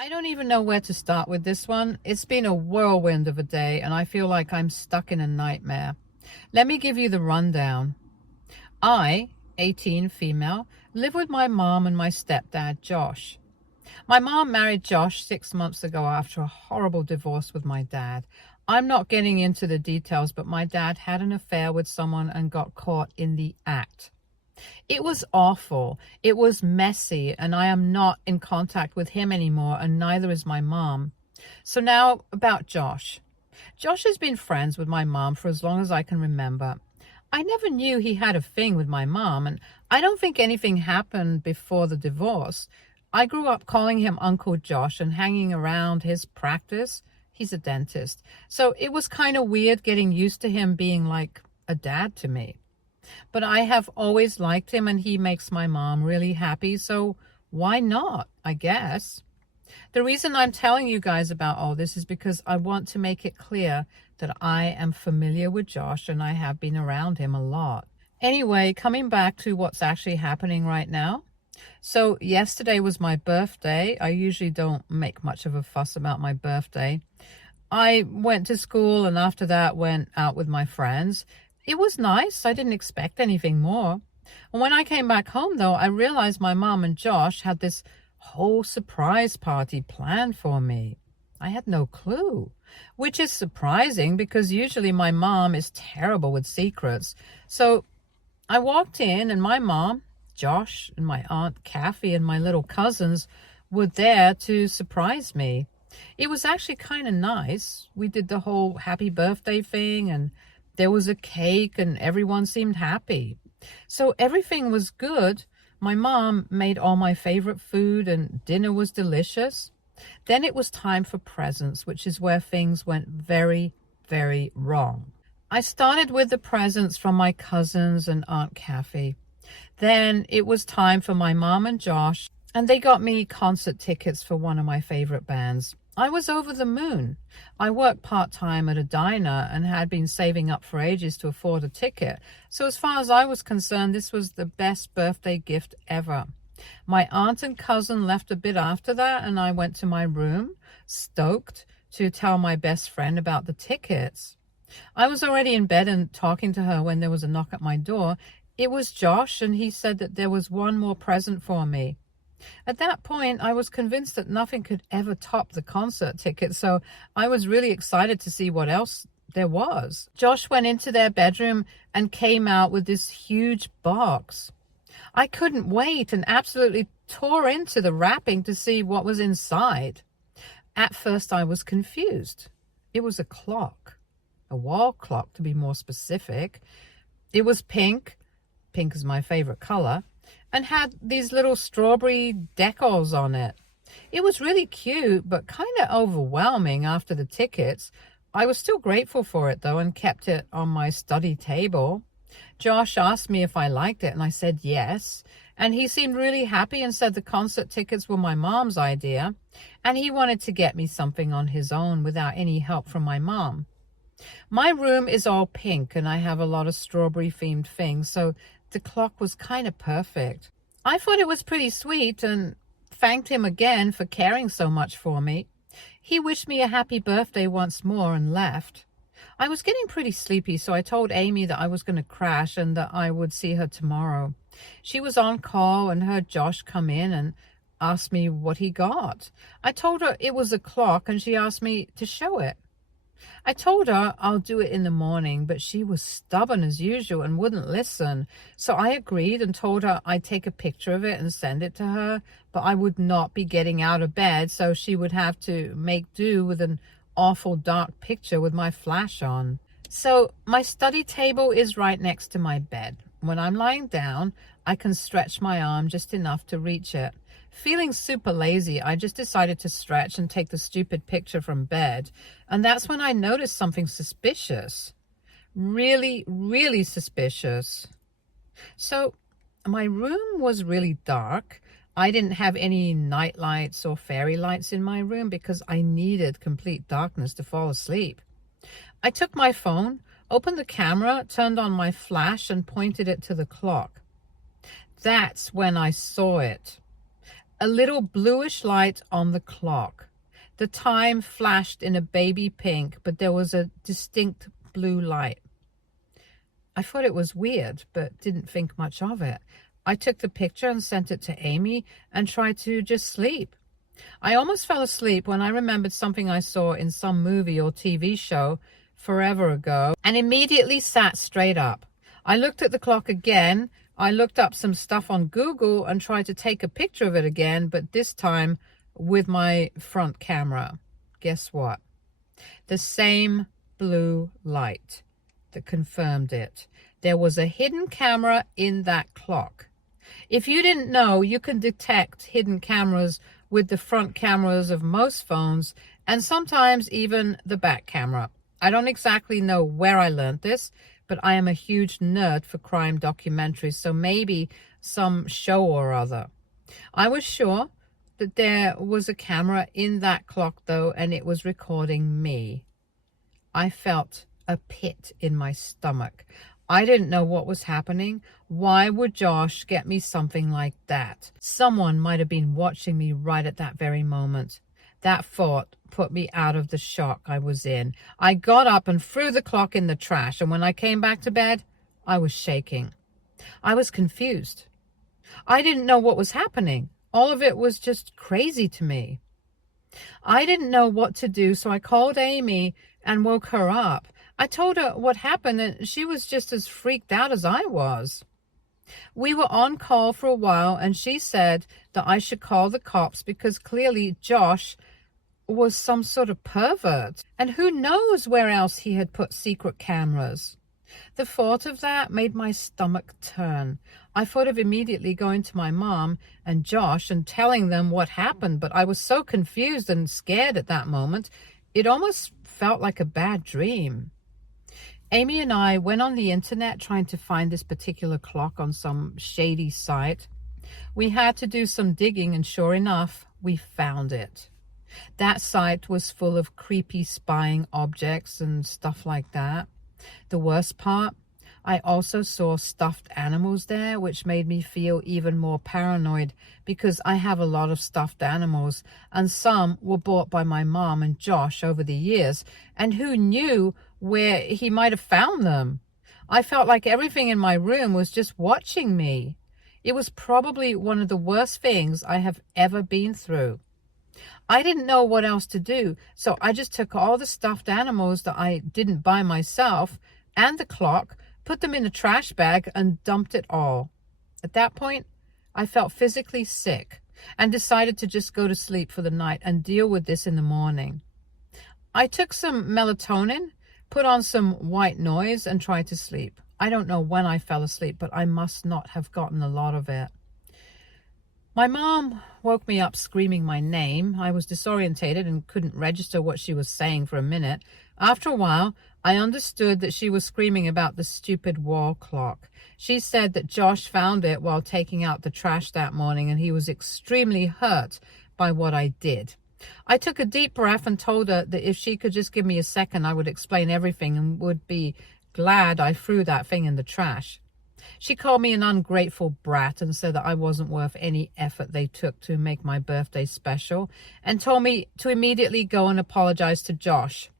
I don't even know where to start with this one. It's been a whirlwind of a day, and I feel like I'm stuck in a nightmare. Let me give you the rundown. I, 18 female, live with my mom and my stepdad, Josh. My mom married Josh 6 months ago after a horrible divorce with my dad. I'm not getting into the details, but my dad had an affair with someone and got caught in the act. It was awful. It was messy, and I am not in contact with him anymore, and neither is my mom. So now about Josh. Josh has been friends with my mom for as long as I can remember. I never knew he had a thing with my mom, and I don't think anything happened before the divorce. I grew up calling him Uncle Josh and hanging around his practice. He's a dentist. So it was kind of weird getting used to him being like a dad to me. But I have always liked him, and he makes my mom really happy, so why not, I guess. The reason I'm telling you guys about all this is because I want to make it clear that I am familiar with Josh and I have been around him a lot. Anyway, coming back to what's actually happening right now. So yesterday was my birthday. I usually don't make much of a fuss about my birthday. I went to school and after that went out with my friends. It was nice. I didn't expect anything more. And when I came back home, though, I realized my mom and Josh had this whole surprise party planned for me. I had no clue, which is surprising because usually my mom is terrible with secrets. So I walked in and my mom, Josh, and my aunt Kathy and my little cousins were there to surprise me. It was actually kind of nice. We did the whole happy birthday thing and there was a cake and everyone seemed happy. So everything was good. My mom made all my favorite food and dinner was delicious. Then it was time for presents, which is where things went very, very wrong. I started with the presents from my cousins and Aunt Kathy. Then it was time for my mom and Josh, and they got me concert tickets for one of my favorite bands. I was over the moon. I worked part-time at a diner and had been saving up for ages to afford a ticket. So as far as I was concerned, this was the best birthday gift ever. My aunt and cousin left a bit after that, and I went to my room, stoked, to tell my best friend about the tickets. I was already in bed and talking to her when there was a knock at my door. It was Josh, and he said that there was one more present for me. At that point, I was convinced that nothing could ever top the concert ticket, so I was really excited to see what else there was. Josh went into their bedroom and came out with this huge box. I couldn't wait and absolutely tore into the wrapping to see what was inside. At first, I was confused. It was a clock, a wall clock to be more specific. It was pink. Pink is my favorite color. And had these little strawberry decals on it. It was really cute, but kind of overwhelming after the tickets. I was still grateful for it, though, and kept it on my study table. Josh asked me if I liked it, and I said yes. And he seemed really happy and said the concert tickets were my mom's idea, and he wanted to get me something on his own without any help from my mom. My room is all pink, and I have a lot of strawberry-themed things, so the clock was kind of perfect. I thought it was pretty sweet and thanked him again for caring so much for me. He wished me a happy birthday once more and left. I was getting pretty sleepy, so I told Amy that I was going to crash and that I would see her tomorrow. She was on call and heard Josh come in and asked me what he got. I told her it was a clock and she asked me to show it. I told her I'll do it in the morning, but she was stubborn as usual and wouldn't listen. So I agreed and told her I'd take a picture of it and send it to her, but I would not be getting out of bed, so she would have to make do with an awful dark picture with my flash on. So my study table is right next to my bed. When I'm lying down, I can stretch my arm just enough to reach it. Feeling super lazy, I just decided to stretch and take the stupid picture from bed. And that's when I noticed something suspicious. Really, really suspicious. So my room was really dark. I didn't have any night lights or fairy lights in my room because I needed complete darkness to fall asleep. I took my phone, opened the camera, turned on my flash, and pointed it to the clock. That's when I saw it. a little bluish light on the clock. The time flashed in a baby pink, but there was a distinct blue light. I thought it was weird, but didn't think much of it. I took the picture and sent it to Amy and tried to just sleep. I almost fell asleep when I remembered something I saw in some movie or TV show forever ago and immediately sat straight up. I looked at the clock again. I looked up some stuff on Google and tried to take a picture of it again, but this time with my front camera. Guess what? The same blue light that confirmed it. There was a hidden camera in that clock. If you didn't know, you can detect hidden cameras with the front cameras of most phones and sometimes even the back camera. I don't exactly know where I learned this, but I am a huge nerd for crime documentaries, so maybe some show or other. I was sure that there was a camera in that clock though, and it was recording me. I felt a pit in my stomach. I didn't know what was happening. Why would Josh get me something like that? Someone might have been watching me right at that very moment. That thought put me out of the shock I was in. I got up and threw the clock in the trash, and when I came back to bed, I was shaking. I was confused. I didn't know what was happening. All of it was just crazy to me. I didn't know what to do, so I called Amy and woke her up. I told her what happened, and she was just as freaked out as I was. We were on call for a while, and she said that I should call the cops because clearly Josh was some sort of pervert. And who knows where else he had put secret cameras. The thought of that made my stomach turn. I thought of immediately going to my mom and Josh and telling them what happened, but I was so confused and scared at that moment, it almost felt like a bad dream. Amy and I went on the internet trying to find this particular clock on some shady site. We had to do some digging, and sure enough, we found it. That site was full of creepy spying objects and stuff like that. The worst part, I also saw stuffed animals there, which made me feel even more paranoid because I have a lot of stuffed animals, and some were bought by my mom and Josh over the years, and who knew where he might have found them. I felt like everything in my room was just watching me. It was probably one of the worst things I have ever been through. I didn't know what else to do, so I just took all the stuffed animals that I didn't buy myself and the clock, put them in a trash bag, and dumped it all. At that point, I felt physically sick and decided to just go to sleep for the night and deal with this in the morning. I took some melatonin, put on some white noise, and tried to sleep. I don't know when I fell asleep, but I must not have gotten a lot of it. My mom woke me up screaming my name. I was disorientated and couldn't register what she was saying for a minute. After a while, I understood that she was screaming about the stupid wall clock. She said that Josh found it while taking out the trash that morning, and he was extremely hurt by what I did. I took a deep breath and told her that if she could just give me a second, I would explain everything and would be glad I threw that thing in the trash. She called me an ungrateful brat and said that I wasn't worth any effort they took to make my birthday special, and told me to immediately go and apologize to Josh.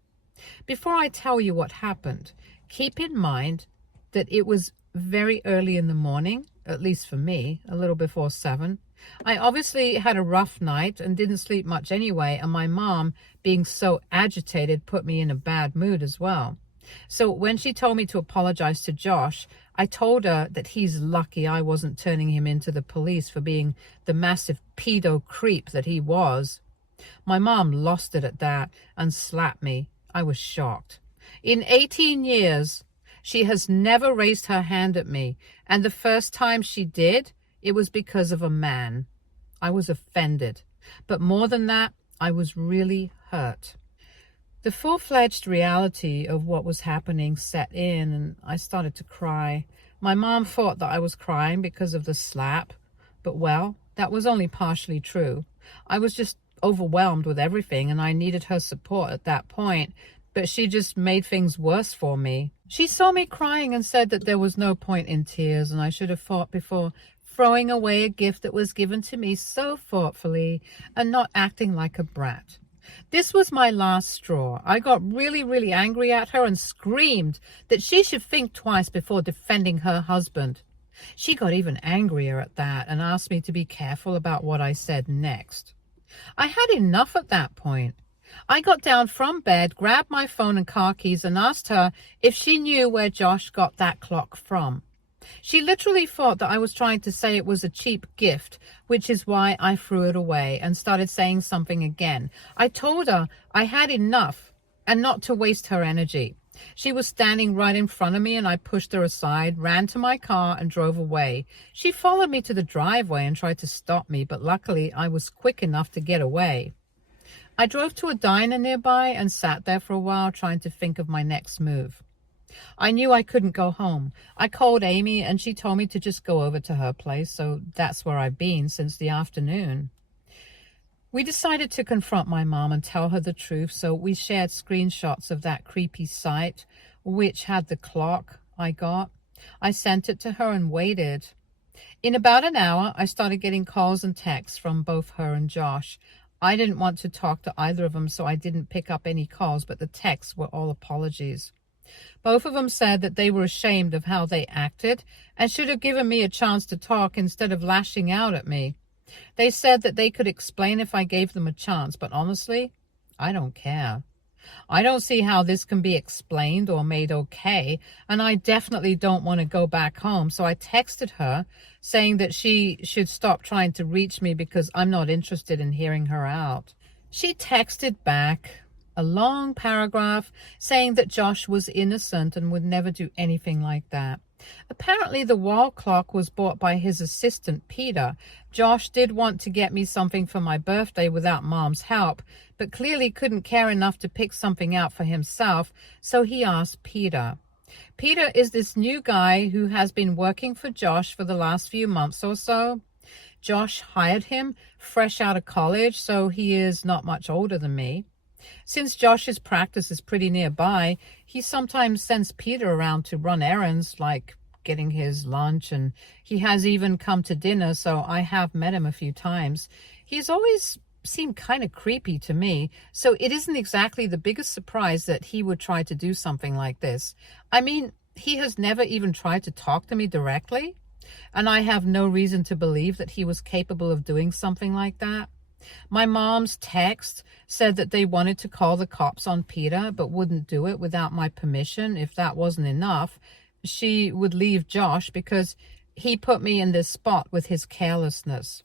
Before I tell you what happened, keep in mind that it was very early in the morning, at least for me, a little before 7. I obviously had a rough night and didn't sleep much anyway, and my mom, being so agitated, put me in a bad mood as well. So when she told me to apologize to Josh, I told her that he's lucky I wasn't turning him into the police for being the massive pedo creep that he was. My mom lost it at that and slapped me. I was shocked. In 18 years, she has never raised her hand at me, and the first time she did, it was because of a man. I was offended, but more than that, I was really hurt. The full-fledged reality of what was happening set in, and I started to cry. My mom thought that I was crying because of the slap, but well, that was only partially true. I was just overwhelmed with everything, and I needed her support at that point, but she just made things worse for me. She saw me crying and said that there was no point in tears, and I should have thought before throwing away a gift that was given to me so thoughtfully and not acting like a brat. This was my last straw. I got really, really angry at her and screamed that she should think twice before defending her husband. She got even angrier at that and asked me to be careful about what I said next. I had enough at that point. I got down from bed, grabbed my phone and car keys, and asked her if she knew where Josh got that clock from. She literally thought that I was trying to say it was a cheap gift, which is why I threw it away and started saying something again. I told her I had enough and not to waste her energy. She was standing right in front of me and I pushed her aside, ran to my car and drove away. She followed me to the driveway and tried to stop me, but luckily I was quick enough to get away. I drove to a diner nearby and sat there for a while trying to think of my next move. I knew I couldn't go home. I called Amy and she told me to just go over to her place, so that's where I've been since the afternoon. We decided to confront my mom and tell her the truth, so we shared screenshots of that creepy site, which had the clock I got. I sent it to her and waited. In about an hour, I started getting calls and texts from both her and Josh. I didn't want to talk to either of them, so I didn't pick up any calls, but the texts were all apologies. Both of them said that they were ashamed of how they acted and should have given me a chance to talk instead of lashing out at me. They said that they could explain if I gave them a chance, but honestly, I don't care. I don't see how this can be explained or made okay, and I definitely don't want to go back home, so I texted her saying that she should stop trying to reach me because I'm not interested in hearing her out. She texted back a long paragraph saying that Josh was innocent and would never do anything like that. Apparently the wall clock was bought by his assistant Peter. Josh did want to get me something for my birthday without Mom's help, but clearly couldn't care enough to pick something out for himself, so he asked Peter. Peter is this new guy who has been working for Josh for the last few months or so. Josh hired him fresh out of college, so he is not much older than me. Since Josh's practice is pretty nearby, he sometimes sends Peter around to run errands, like getting his lunch, and he has even come to dinner, so I have met him a few times. He's always seemed kind of creepy to me, so it isn't exactly the biggest surprise that he would try to do something like this. I mean, he has never even tried to talk to me directly, and I have no reason to believe that he was capable of doing something like that. My mom's text said that they wanted to call the cops on Peter, but wouldn't do it without my permission. If that wasn't enough, she would leave Josh because he put me in this spot with his carelessness.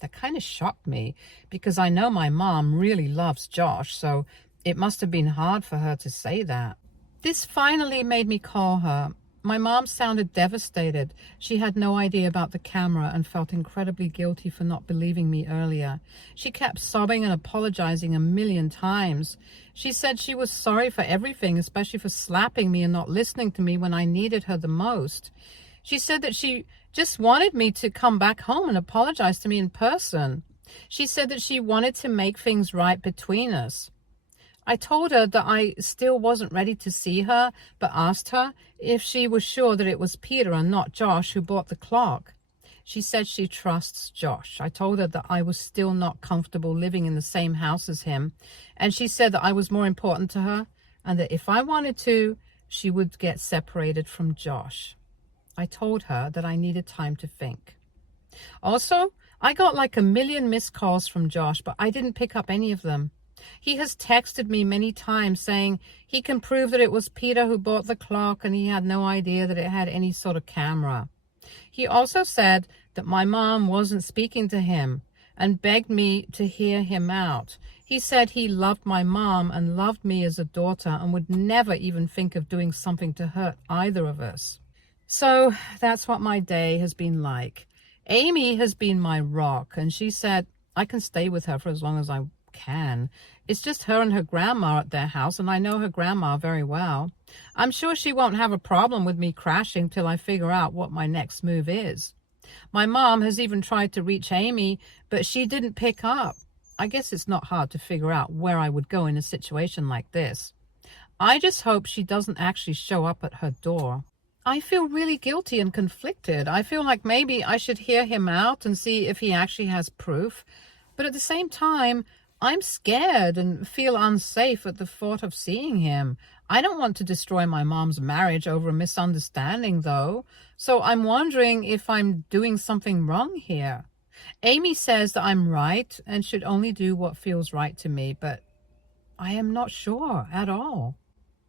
That kind of shocked me because I know my mom really loves Josh, so it must have been hard for her to say that. This finally made me call her. My mom sounded devastated. She had no idea about the camera and felt incredibly guilty for not believing me earlier. She kept sobbing and apologizing a million times. She said she was sorry for everything, especially for slapping me and not listening to me when I needed her the most. She said that she just wanted me to come back home and apologize to me in person. She said that she wanted to make things right between us. I told her that I still wasn't ready to see her, but asked her if she was sure that it was Peter and not Josh who bought the clock. She said she trusts Josh. I told her that I was still not comfortable living in the same house as him, and she said that I was more important to her and that if I wanted to, she would get separated from Josh. I told her that I needed time to think. Also, I got like 1 million missed calls from Josh, but I didn't pick up any of them. He has texted me many times saying he can prove that it was Peter who bought the clock and he had no idea that it had any sort of camera. He also said that my mom wasn't speaking to him and begged me to hear him out. He said he loved my mom and loved me as a daughter and would never even think of doing something to hurt either of us. So that's what my day has been like. Amy has been my rock, and she said I can stay with her for as long as I can. It's just her and her grandma at their house, and I know her grandma very well. I'm sure she won't have a problem with me crashing till I figure out what my next move is. My mom has even tried to reach Amy, but she didn't pick up. I guess it's not hard to figure out where I would go in a situation like this. I just hope she doesn't actually show up at her door. I feel really guilty and conflicted. I feel like maybe I should hear him out and see if he actually has proof. But at the same time, I'm scared and feel unsafe at the thought of seeing him. I don't want to destroy my mom's marriage over a misunderstanding, though. So I'm wondering if I'm doing something wrong here. Amy says that I'm right and should only do what feels right to me, but I am not sure at all.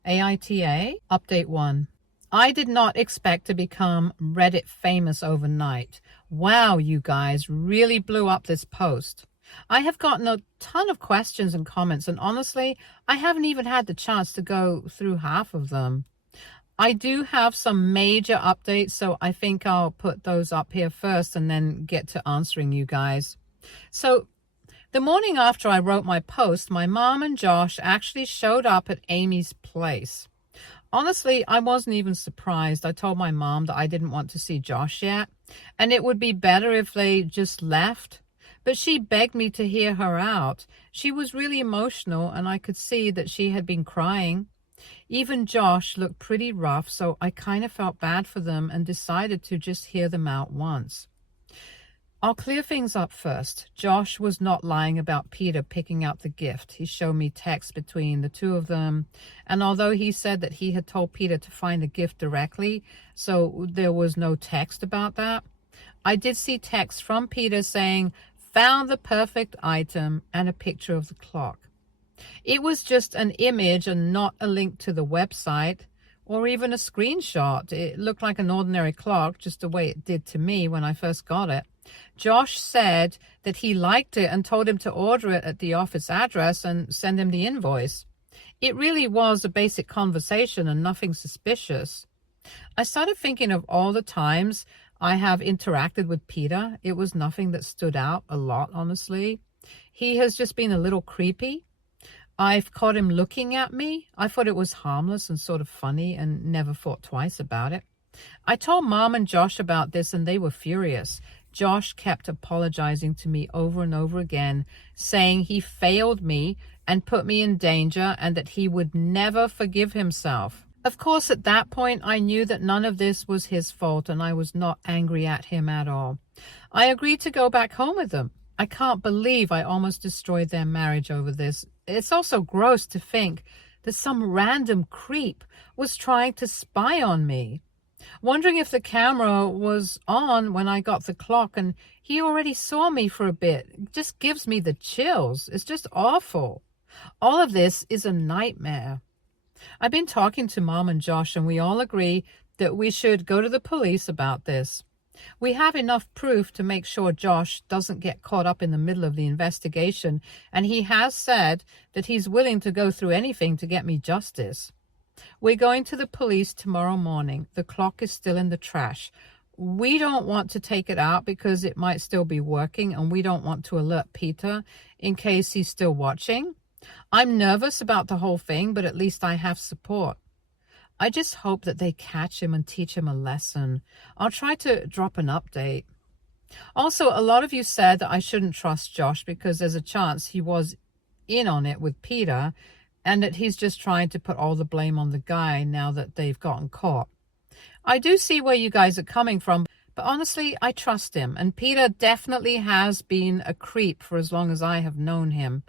AITA, Update 1. I did not expect to become Reddit famous overnight. Wow, you guys really blew up this post. I have gotten a ton of questions and comments, and honestly, I haven't even had the chance to go through half of them. I do have some major updates, so I think I'll put those up here first and then get to answering you guys. So, the morning after I wrote my post, my mom and Josh actually showed up at Amy's place. Honestly, I wasn't even surprised. I told my mom that I didn't want to see Josh yet, and it would be better if they just left. But she begged me to hear her out. She was really emotional, and I could see that she had been crying. Even Josh looked pretty rough, so I kind of felt bad for them and decided to just hear them out once. I'll clear things up first. Josh was not lying about Peter picking out the gift. He showed me texts between the two of them, and although he said that he had told Peter to find the gift directly, so there was no text about that, I did see texts from Peter saying, "Found the perfect item," and a picture of the clock. It was just an image and not a link to the website or even a screenshot. It looked like an ordinary clock, just the way it did to me when I first got it. Josh said that he liked it and told him to order it at the office address and send him the invoice. It really was a basic conversation and nothing suspicious. I started thinking of all the times I have interacted with Peter. It was nothing that stood out a lot, honestly. He has just been a little creepy. I've caught him looking at me. I thought it was harmless and sort of funny and never thought twice about it. I told Mom and Josh about this and they were furious. Josh kept apologizing to me over and over again, saying he failed me and put me in danger and that he would never forgive himself. Of course, at that point, I knew that none of this was his fault and I was not angry at him at all. I agreed to go back home with them. I can't believe I almost destroyed their marriage over this. It's also gross to think that some random creep was trying to spy on me. Wondering if the camera was on when I got the clock and he already saw me for a bit. It just gives me the chills. It's just awful. All of this is a nightmare. I've been talking to Mom and Josh and we all agree that we should go to the police about this. We have enough proof to make sure Josh doesn't get caught up in the middle of the investigation, and he has said that he's willing to go through anything to get me justice. We're going to the police tomorrow morning. The clock is still in the trash. We don't want to take it out because it might still be working, and we don't want to alert Peter in case he's still watching. I'm nervous about the whole thing, but at least I have support. I just hope that they catch him and teach him a lesson. I'll try to drop an update. Also, a lot of you said that I shouldn't trust Josh because there's a chance he was in on it with Peter and that he's just trying to put all the blame on the guy now that they've gotten caught. I do see where you guys are coming from, but honestly, I trust him. And Peter definitely has been a creep for as long as I have known him.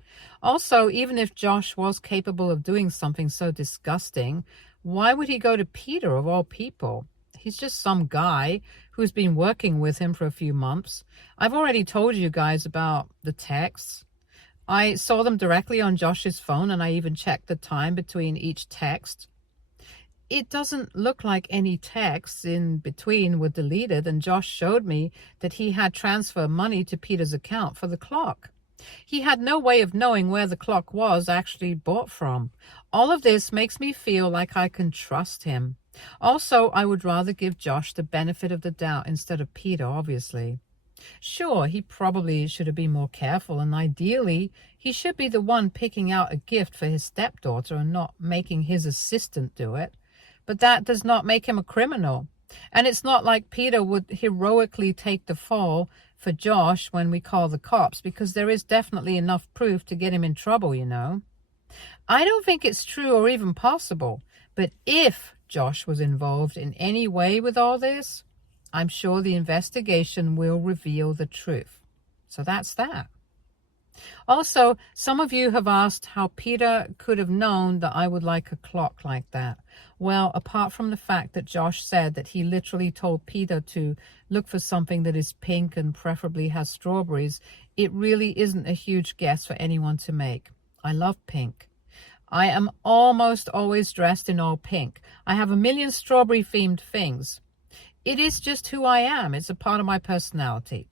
Also, even if Josh was capable of doing something so disgusting, why would he go to Peter of all people? He's just some guy who's been working with him for a few months. I've already told you guys about the texts. I saw them directly on Josh's phone and I even checked the time between each text. It doesn't look like any texts in between were deleted, and Josh showed me that he had transferred money to Peter's account for the clock. He had no way of knowing where the clock was actually bought from. All of this makes me feel like I can trust him. Also, I would rather give Josh the benefit of the doubt instead of Peter, obviously. Sure, he probably should have been more careful, and ideally, he should be the one picking out a gift for his stepdaughter and not making his assistant do it. But that does not make him a criminal. And it's not like Peter would heroically take the fall for Josh when we call the cops, because there is definitely enough proof to get him in trouble, you know. I don't think it's true or even possible, but if Josh was involved in any way with all this, I'm sure the investigation will reveal the truth. So that's that. Also, some of you have asked how Peter could have known that I would like a clock like that. Well, apart from the fact that Josh said that he literally told Peter to look for something that is pink and preferably has strawberries, it really isn't a huge guess for anyone to make. I love pink. I am almost always dressed in all pink. I have a million strawberry-themed things. It is just who I am. It's a part of my personality.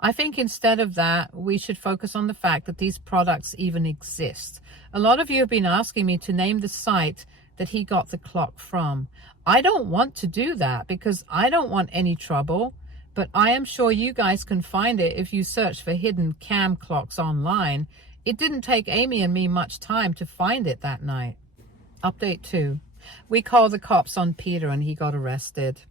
I think instead of that, we should focus on the fact that these products even exist. A lot of you have been asking me to name the site that he got the clock from. I don't want to do that because I don't want any trouble, but I am sure you guys can find it if you search for hidden cam clocks online. It didn't take Amy and me much time to find it that night. Update 2. We called the cops on Peter and he got arrested.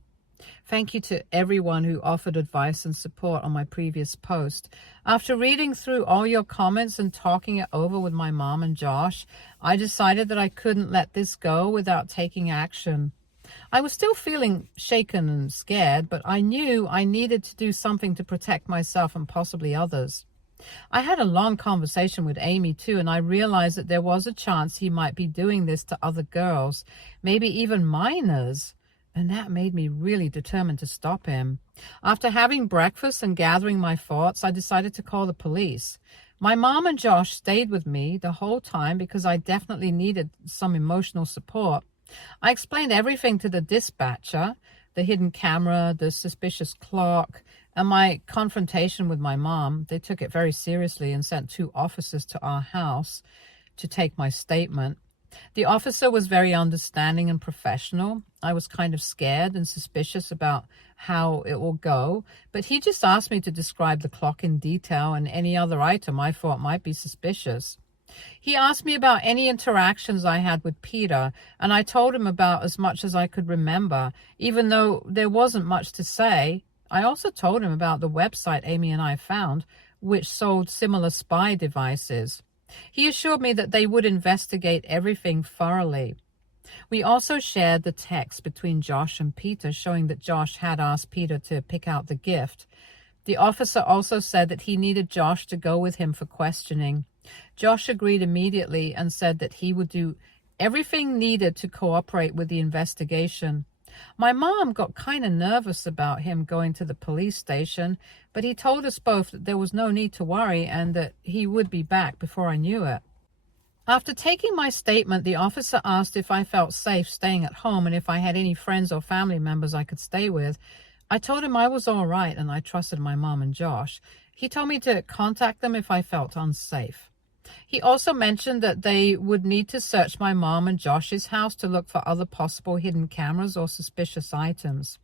Thank you to everyone who offered advice and support on my previous post. After reading through all your comments and talking it over with my mom and Josh, I decided that I couldn't let this go without taking action. I was still feeling shaken and scared, but I knew I needed to do something to protect myself and possibly others. I had a long conversation with Amy too, and I realized that there was a chance he might be doing this to other girls, maybe even minors. And that made me really determined to stop him. After having breakfast and gathering my thoughts, I decided to call the police. My mom and Josh stayed with me the whole time because I definitely needed some emotional support. I explained everything to the dispatcher, the hidden camera, the suspicious clock, and my confrontation with my mom. They took it very seriously and sent 2 officers to our house to take my statement. The officer was very understanding and professional. I was kind of scared and suspicious about how it will go, but he just asked me to describe the clock in detail and any other item I thought might be suspicious. He asked me about any interactions I had with Peter, and I told him about as much as I could remember, even though there wasn't much to say. I also told him about the website Amy and I found, which sold similar spy devices. He assured me that they would investigate everything thoroughly. We also shared the text between Josh and Peter showing that Josh had asked Peter to pick out the gift. The officer also said that he needed Josh to go with him for questioning. Josh agreed immediately and said that he would do everything needed to cooperate with the investigation. My mom got kind of nervous about him going to the police station, but he told us both that there was no need to worry and that he would be back before I knew it. After taking my statement, the officer asked if I felt safe staying at home and if I had any friends or family members I could stay with. I told him I was all right and I trusted my mom and Josh. He told me to contact them if I felt unsafe. He also mentioned that they would need to search my mom and Josh's house to look for other possible hidden cameras or suspicious items.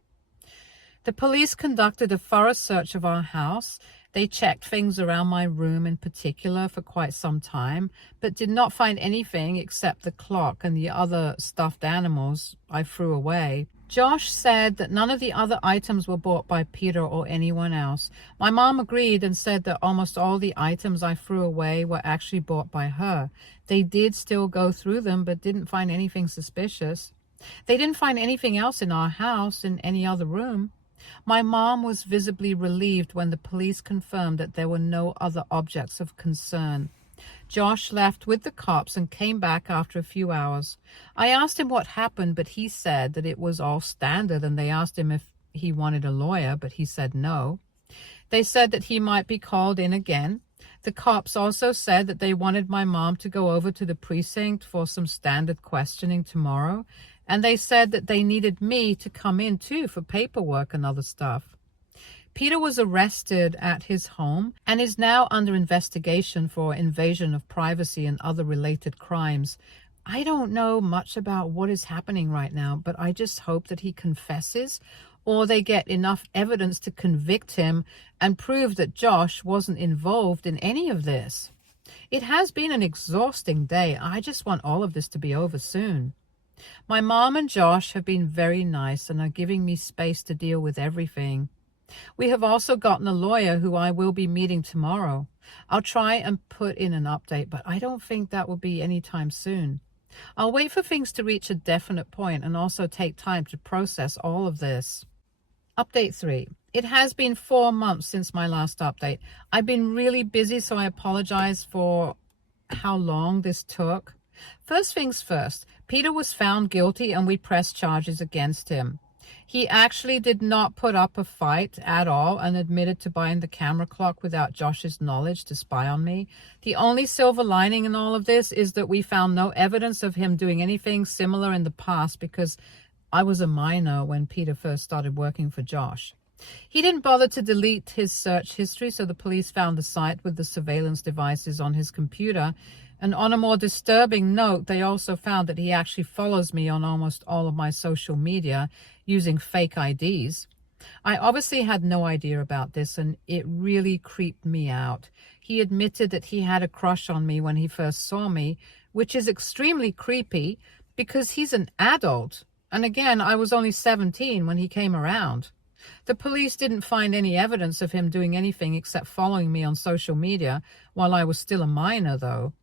The police conducted a thorough search of our house. They checked things around my room in particular for quite some time, but did not find anything except the clock and the other stuffed animals I threw away. Josh said that none of the other items were bought by Peter or anyone else. My mom agreed and said that almost all the items I threw away were actually bought by her. They did still go through them, but didn't find anything suspicious. They didn't find anything else in our house, in any other room. My mom was visibly relieved when the police confirmed that there were no other objects of concern. Josh left with the cops and came back after a few hours. I asked him what happened, but he said that it was all standard, and they asked him if he wanted a lawyer, but he said no. They said that he might be called in again. The cops also said that they wanted my mom to go over to the precinct for some standard questioning tomorrow, and they said that they needed me to come in too for paperwork and other stuff. Peter was arrested at his home and is now under investigation for invasion of privacy and other related crimes. I don't know much about what is happening right now, but I just hope that he confesses or they get enough evidence to convict him and prove that Josh wasn't involved in any of this. It has been an exhausting day. I just want all of this to be over soon. My mom and Josh have been very nice and are giving me space to deal with everything. We have also gotten a lawyer who I will be meeting tomorrow. I'll try and put in an update, but I don't think that will be anytime soon. I'll wait for things to reach a definite point and also take time to process all of this. Update 3. It has been 4 months since my last update. I've been really busy, so I apologize for how long this took. First things first, Peter was found guilty and we pressed charges against him. He actually did not put up a fight at all and admitted to buying the camera clock without Josh's knowledge to spy on me. The only silver lining in all of this is that we found no evidence of him doing anything similar in the past because I was a minor when Peter first started working for Josh. He didn't bother to delete his search history, so the police found the site with the surveillance devices on his computer. And on a more disturbing note, they also found that he actually follows me on almost all of my social media using fake IDs. I obviously had no idea about this, and it really creeped me out. He admitted that he had a crush on me when he first saw me, which is extremely creepy because he's an adult. And again, I was only 17 when he came around. The police didn't find any evidence of him doing anything except following me on social media while I was still a minor, though.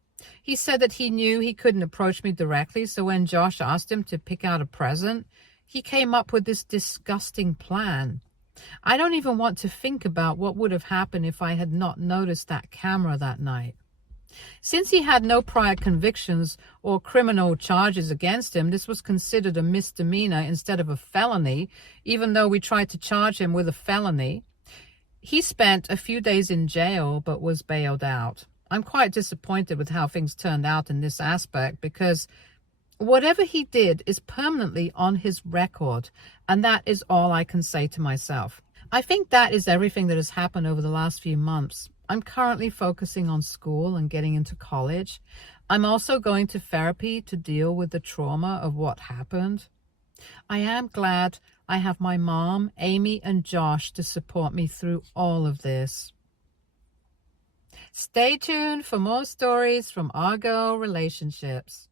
He said that he knew he couldn't approach me directly, so when Josh asked him to pick out a present, he came up with this disgusting plan. I don't even want to think about what would have happened if I had not noticed that camera that night. Since he had no prior convictions or criminal charges against him, this was considered a misdemeanor instead of a felony, even though we tried to charge him with a felony. He spent a few days in jail but was bailed out. I'm quite disappointed with how things turned out in this aspect because whatever he did is permanently on his record, and that is all I can say to myself. I think that is everything that has happened over the last few months. I'm currently focusing on school and getting into college. I'm also going to therapy to deal with the trauma of what happened. I am glad I have my mom, Amy, and Josh to support me through all of this. Stay tuned for more stories from our girl relationships.